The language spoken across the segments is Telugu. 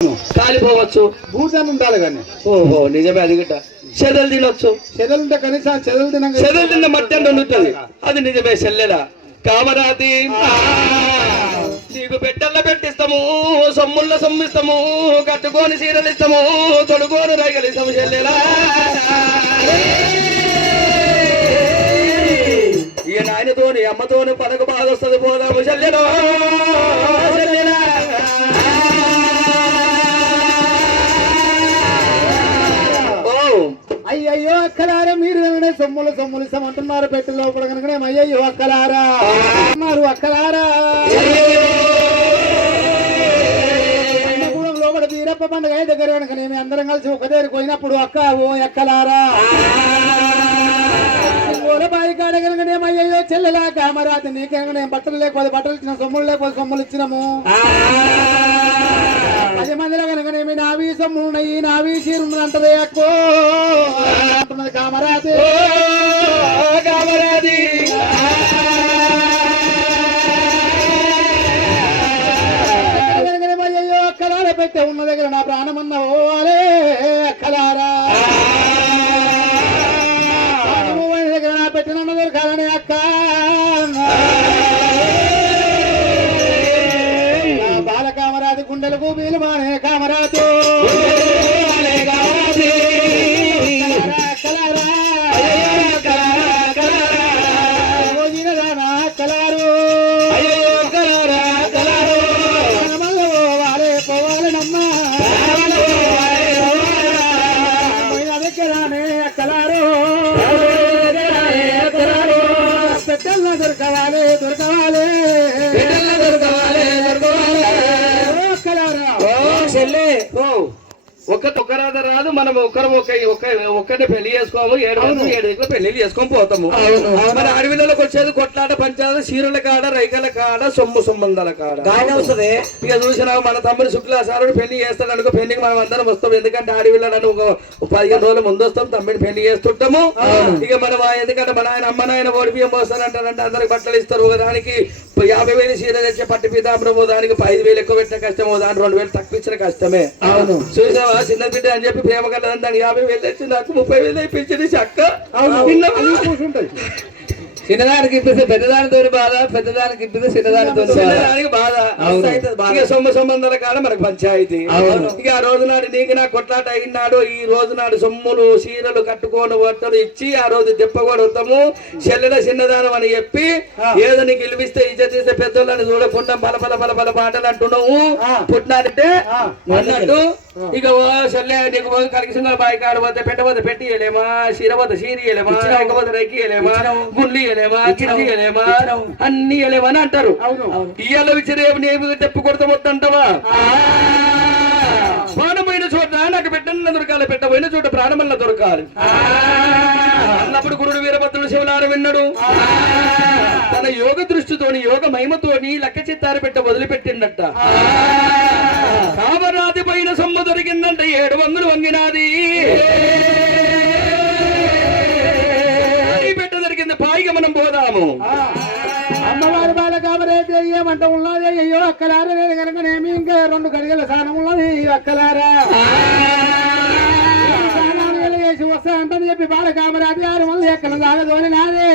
కాలిపోవచ్చు, భూజాన్ని ఉండాలి కానీ. ఓహో నిజమే, అది గిట్ట చెదలు తినొచ్చు, చెదలుంటే కనీసం చెదలు చెదలు తిన్న మట్టి అంటే వండుతుంది, అది నిజమే. చెల్లెలా కామరాతి నీకు పెట్టెల్ల పెట్టిస్తాము, సొమ్ముల్లో సొమ్మిస్తాము, కట్టుకొని సీరలు ఇస్తాము, తొడుగోని రైగలు ఇస్తాము. చెల్లెలా ఈ నాయనతోని అమ్మతోని పనకు బాధ వస్తుంది, పోదాము చెల్లెలో. చెల్లెలా అయ్యయ్యో అక్కలారా, మీరు ఏమైనా సొమ్ములు సొమ్ములు ఇస్తామంటున్నారు పెట్టి లోపల కనుక అయ్యయ్యో అక్కలారా అన్నారు. అక్కలారా లోపల వీరప్ప పండుగ దగ్గర కనుక మేము అందరం కలిసి ఒక దగ్గర పోయినప్పుడు అక్క ఓ ఎక్కలారా బాయి కాడ కనుక అయ్యయ్యో చెల్లెలా కామరాతి నీకేమో బట్టలు లేకపోతే బట్టలు ఇచ్చిన సొమ్ములు లేకపోతే సొమ్ములు ఇచ్చినాము. 10 మందిలో కనుక నావీ సొమ్ములు ఉన్నాయి, నావీ చీరున్నది అంటదే అక్కో అంటున్నది కామరాతి. కామరాతి అయ్యో అక్కలారా పెట్టే ఉన్న దగ్గర నా ప్రాణమన్న ఓలే అక్కలారా దగ్గర నా పెట్టిన దొరకాలని అక్క బాలకామరాతి గుండెలకు వీలు మానే కామరాతు దొరకవాలి దొరకవాలి ఒక్కరాద రాదు. మనం ఒక్కరిని పెళ్లి చేసుకోము, 7 పెళ్లి చేసుకొని పోతాము. మన అడవిలోకి వచ్చేది కొట్లాట పంచాలు, చీరల కాడ, రైకల కాడ, సొమ్ము సంబంధాల కాడ వస్తుంది. ఇక చూసినా మన తమ్ముడు శుక్లాచారుడు పెళ్లి చేస్తాడు అనుకో, పెళ్లికి మనం అందరం వస్తాం. ఎందుకంటే అడవిలో నన్ను 15 రోజుల ముందు వస్తాం, తమ్ముడిని పెళ్లి చేస్తుంటాము. ఇక మనం ఎందుకంటే మన ఆయన అమ్మ నాయన ఓడిపిఎం పోస్తానంటారంటే అందరికి బట్టలు ఇస్తారు. దానికి 50,000 చీర తెచ్చే పట్టి పీతాంబరమో దానికి 5,000 ఎక్కువ పెట్టిన కష్టమో, దాని 2,000 తక్కువ ఇచ్చిన కష్టమే. అవును చూసావా, చిన్న బిడ్డ అని చెప్పి ప్రేమ కలదని దానికి 50,000 తెచ్చి నాకు 30,000 అయిపోయింది చక్క. చిన్నదానికి ఇప్పిస్తే పెద్దదానితో బాధ, పెద్దదానికి ఇప్పిస్తే చిన్నదానికి బాధ. సొమ్మ సంబంధాల కాడ మనకు పంచాయతీ. ఇక ఆ రోజు నాడు నీకు నా కొట్లాట అయినాడు. ఈ రోజు నాడు సొమ్ములు చీరలు కట్టుకోని బట్టలు ఇచ్చి ఆ రోజు దెప్పగొడతాము. చెల్లెల చిన్నదానం అని చెప్పి ఏదో నీకు గెలిపిస్తే ఇజ్జత్ ఇస్తే పెద్దోళ్ళని చూడకుండా బల పాటలు అంటున్నావు. పుట్టినారంటే అన్నట్టు ఇక చెల్లె నీకు కలిగిసిన బాయి కాడ పోతే పెట్టబోతే పెట్టి ఇయలేమా, చీర పోతే చీర ఇయలేమా, రైకపోతే రైకి ఇయలేమా, గుండ్లు అన్ని ఇయలేమని అంటారు. ఇయ్యాల విచ్చి రేపు నేను తెప్పు కొడతా మొత్తంటావా? ప్రాణమైన చోట నాకు పెట్టన్న దొరకాలి, పెట్టబోయిన చోట ప్రాణమల్ల దొరకాలి అన్నప్పుడు గురుడు వీరభద్రుడు శివనారు విన్నాడు. తన యోగ దృష్టితోని యోగ మహిమతోని లక్క చిత్తారు పెట్ట వదిలిపెట్టిండట. కామరాతి పైన సొమ్ము దొరికిందంట, 700 వంగినాది. పాయిగా మనం పోదాము. అమ్మవారి బాలకామరేతి ఏమంట ఉన్నది. అయ్యో అక్కలారా, నేను కనుకనేమి ఇంకా 2 గడిగల స్నానం ఉన్నది. అక్కలారా స్నానాలు వెలిగేసి వస్తా అంటని చెప్పి బాలకామరాతి 6 మంది ఎక్కడ దాగదోని నాదే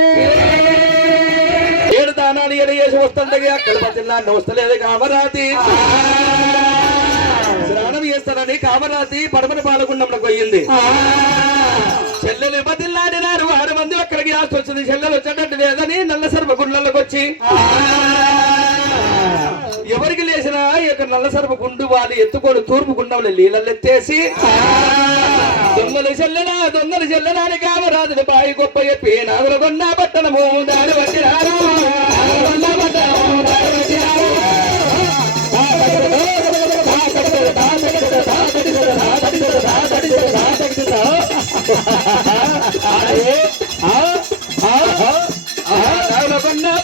7 దానాలు ఎలిగేసి వస్తుంటే అక్కడ పచ్చినాన్ని వస్తలేదు కామరాతి. స్నానం చేస్తానని కామరాతి పడమని పాలగుండంలోకి పోయింది. చెల్లెలు బతిల్లాడినారు 6 మంది. అక్కడికి ఆస్తి వచ్చింది. చెల్లెలు వచ్చేటట్టు లేదని నల్ల సర్ప గుండ్లలోకి వచ్చి ఎవరికి లేచినా ఇక్కడ నల్ల సర్ప గుండు వాళ్ళు ఎత్తుకొని తూర్పు గుండంలో నీళ్ళల్లో ఎత్తేసి దొంగలు చెల్లెలా అని కామరాజుని బాయి గొప్ప చెప్పి నాగుల కొన్న పట్టణము దాని బట్టి రారు.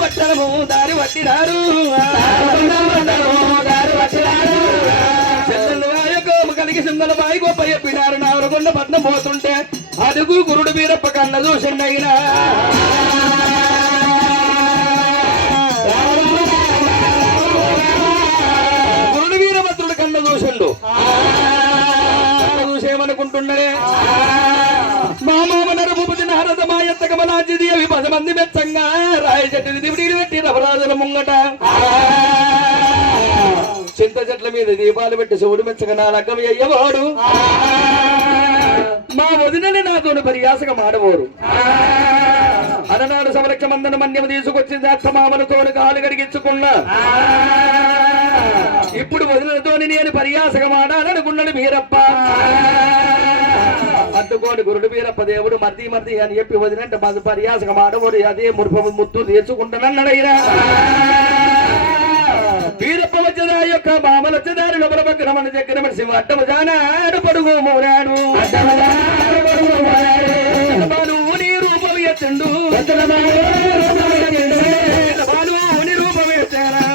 పట్టణము దారి పట్టినారు. కలిగి సింగల బాయి గొప్ప చెప్పినారు. నావరకొండ పట్నం పోతుంటే అడుగు గురుడు వీరప్ప కన్న చూసిండయినా గురుడు వీరభద్రుడు కన్న చూసిండు చూసేమనుకుంటున్నాడే మా మామ నరభూపతి నారద మాయత్త కమలాంజిది అవి 10 మంది మెచ్చంగా రాయ చెట్టుని దివిడీలు పెట్టి రవరాజుల ముంగట చింత చెట్ల మీద దీపాలు పెట్టి శివుడు మెచ్చగా నా లగ్గం అయ్యవాడు మా వదినని నాతోని పర్యాసగా మాడబోరు అలనాడు సంరక్ష మందన మన్యం తీసుకొచ్చింది అత్త మామలతోని కాలు కడిగించుకున్నా ఇప్పుడు వదినతోని నేను పర్యాసగా మాడాలనుకున్నాడు మీరప్ప అడ్డుకోని గురుడు వీరప్ప దేవుడు మర్ది మర్ది అని చెప్పి వదినంటే మాది పర్యాసగా మాడబోడు అదే మురుపు ముత్తు తెచ్చుకుంటానన్నాడైనా వీరప్ప వచ్చేదా యొక్క మామల వచ్చేదారి లోపల పక్కన మన దగ్గర మనిషి అడ్డము జానాడు పడుగు మోరాడు నీ రూపం ఎత్తుండు నీ రూపం ఎత్తారా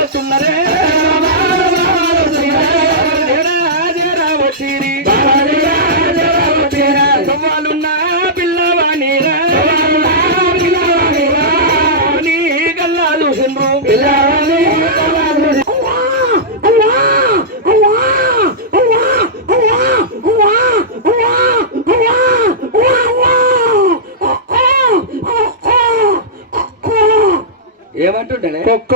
వస్తున్నారే వాళ్ళున్నా పిల్లవాణిరా నీ గల్లా చూసిండ్రు ఏమంటుండే కుక్క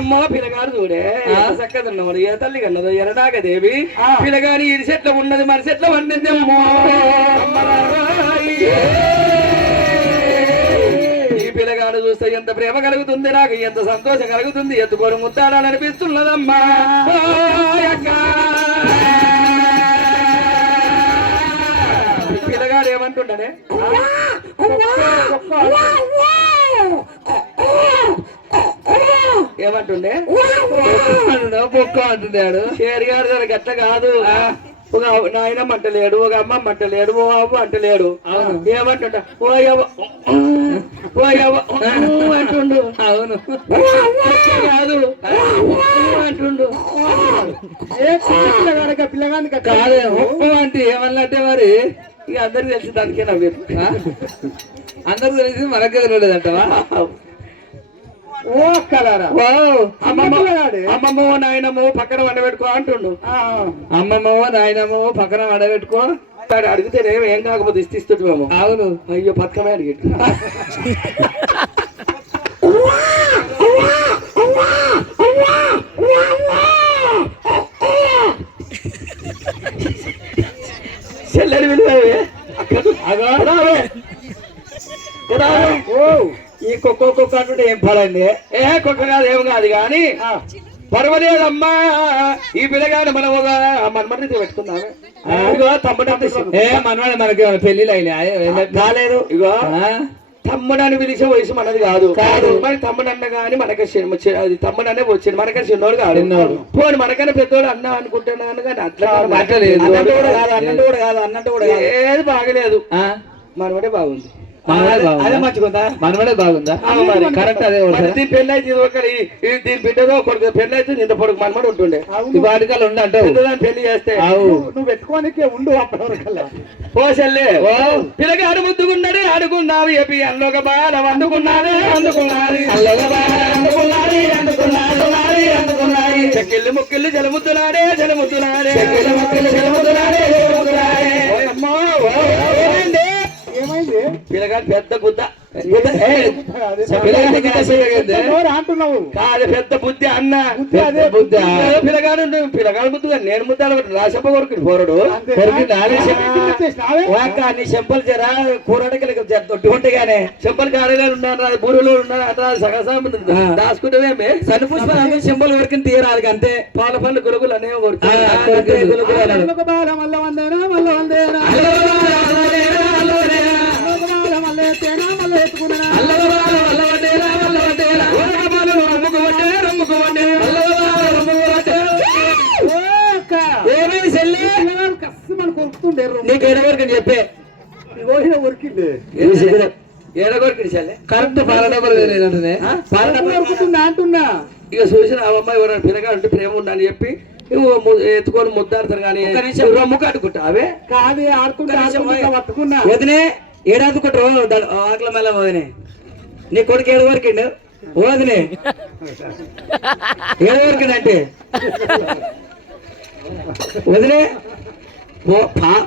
అమ్మ పిల్లగాడు చూడే చక్కదన్నవాడు ఏ తల్లి కన్నదో ఎరడాగదేవి పిల్లగాని ఇరి చెట్ల ఉన్నది మరి చెట్ల వండిందమ్మో ఈ పిల్లగాడు చూస్తే ఎంత ప్రేమ కలుగుతుంది నాకు ఎంత సంతోషం కలుగుతుంది ఎత్తుకొని ముద్దాడాలనిపిస్తున్నదమ్మా పిల్లగాడు ఏమంటుండే ఏమంటుండే కుక్క అంటున్నాడు షేరిగాడు దానికి అట్లా కాదు ఒక నాయనమ్మ అంటలేడు ఒక అమ్మమ్మ అంటలేడు ఓ అవ్వ అంటలేడు ఏమంటుండ అంటుండు అవును కాదు అంటుండు పిల్లగానికి కాదే కుక్క అంటే ఏమన్నట్టే మరి ఇక అందరికి తెలిసి దానికే నవ్వు అందరికి తెలిసి మనకే తెలియలేదంటవా ఓ కలరా అమ్మమ్మో నాయనమ్మో పక్కన వండబెట్టుకో అంటుండు అమ్మమ్మో నాయనమ్మో పక్కన వడబెట్టుకో అడిగితేనే ఏం కాకపోతే ఇస్తుంటు మేము అవును అయ్యో పథకమే అడిగి చెల్లెని విలువే ఈ కుక్క అంటే ఏం పడండి కుక్క కాదు ఏం కాదు కానీ పర్వాలేదమ్మా ఈ పిల్లగాడు మనం ఒక మన్మడితో పెట్టుకున్నామే తమ్ముడు మనవాడు మనకి పెళ్లిళ్ళు అయినా కాలేదు ఇగో తమ్ముడు అని పిలిచే వయసు మనది కాదు మరి తమ్ముడు అన్న గాని మనకి అది తమ్ముడు అనే వచ్చింది మనకన్నా చిన్నోడు కాదు పోనీ మనకన్నా పెద్దోడు అన్న అనుకుంటున్నాను కానీ అట్లా అన్నట్టు కూడా కాదు ఏది బాగలేదు మనవడే బాగుంది అదే మంచిగుందా మనవడే బాగుందా కరెక్ట్ అదే దీని పెళ్లి అయితే ఒకటి దీని బిడ్డలో కొడుకు పెళ్లి అయితే నిన్న పొడుగు మనమడు ఉంటుండే వాటికల్ ఉండంటే పెళ్లి చేస్తే నువ్వు పెట్టుకోనికే ఉండు అప్పటివరకల్లా పోసల్లే పిల్లగాడు ముద్దుకున్నాడు ఆడుకున్నావు ఏపీ అల్లొక బాల అందుకున్నాడు చెక్కిళ్ళు ముక్కిళ్ళు జలముద్దులాడే అమ్మా ఏమైంది పిల్లగాడు పెద్ద గుద్ద అంటున్నావు కాదు పెద్ద బుద్ధి అన్న పిల్లగాడు బుద్ధిగా నేను ముద్దాడు రాసప్ప కొరకు పోరడు నీ చెంపలు జరా కూరడకి దొడ్డుకుంటేగానే చెంపలు కాడగానే ఉన్నారు బూరులో ఉన్నారు అట్లా సగసం దాచుకుంటేమే సన్ని పుష్పాలు చెంపలు వరకు తీరాలి అంతే పాల పళ్ళు గురుగులు అనే నీకు ఎడవరకు చెప్పే ఉరికింది ఏడగొరికి కరెక్ట్ పాల డబ్బులు లేదంటే అంటున్నా ఇక చూసిన ఆ అమ్మాయి ఎవరైనా పిల్లగా ఉంటే ప్రేమ ఉండని చెప్పి ఎత్తుకొని ముద్దాడతారు కానీ రొమ్ము కట్టుకుంటా అవే కాదు ఆడుకుంటా పట్టుకున్నా వదినే ఏడాది కొట్టు ఆకల మెల్ల వదినే నీ కొడుకు ఏడు వరకిండు ఓదినే ఏడవరకు అంటే వదిలే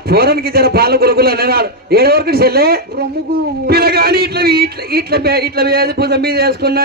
పోరానికి జర పాలు కొడుకులు అనేవాడు ఏడవరకు చెల్లె రొమ్ముకు పిల్లగాని ఇట్లా ఇట్లా ఇట్లా ఇట్లా భుజం మీద వేసుకున్నాడు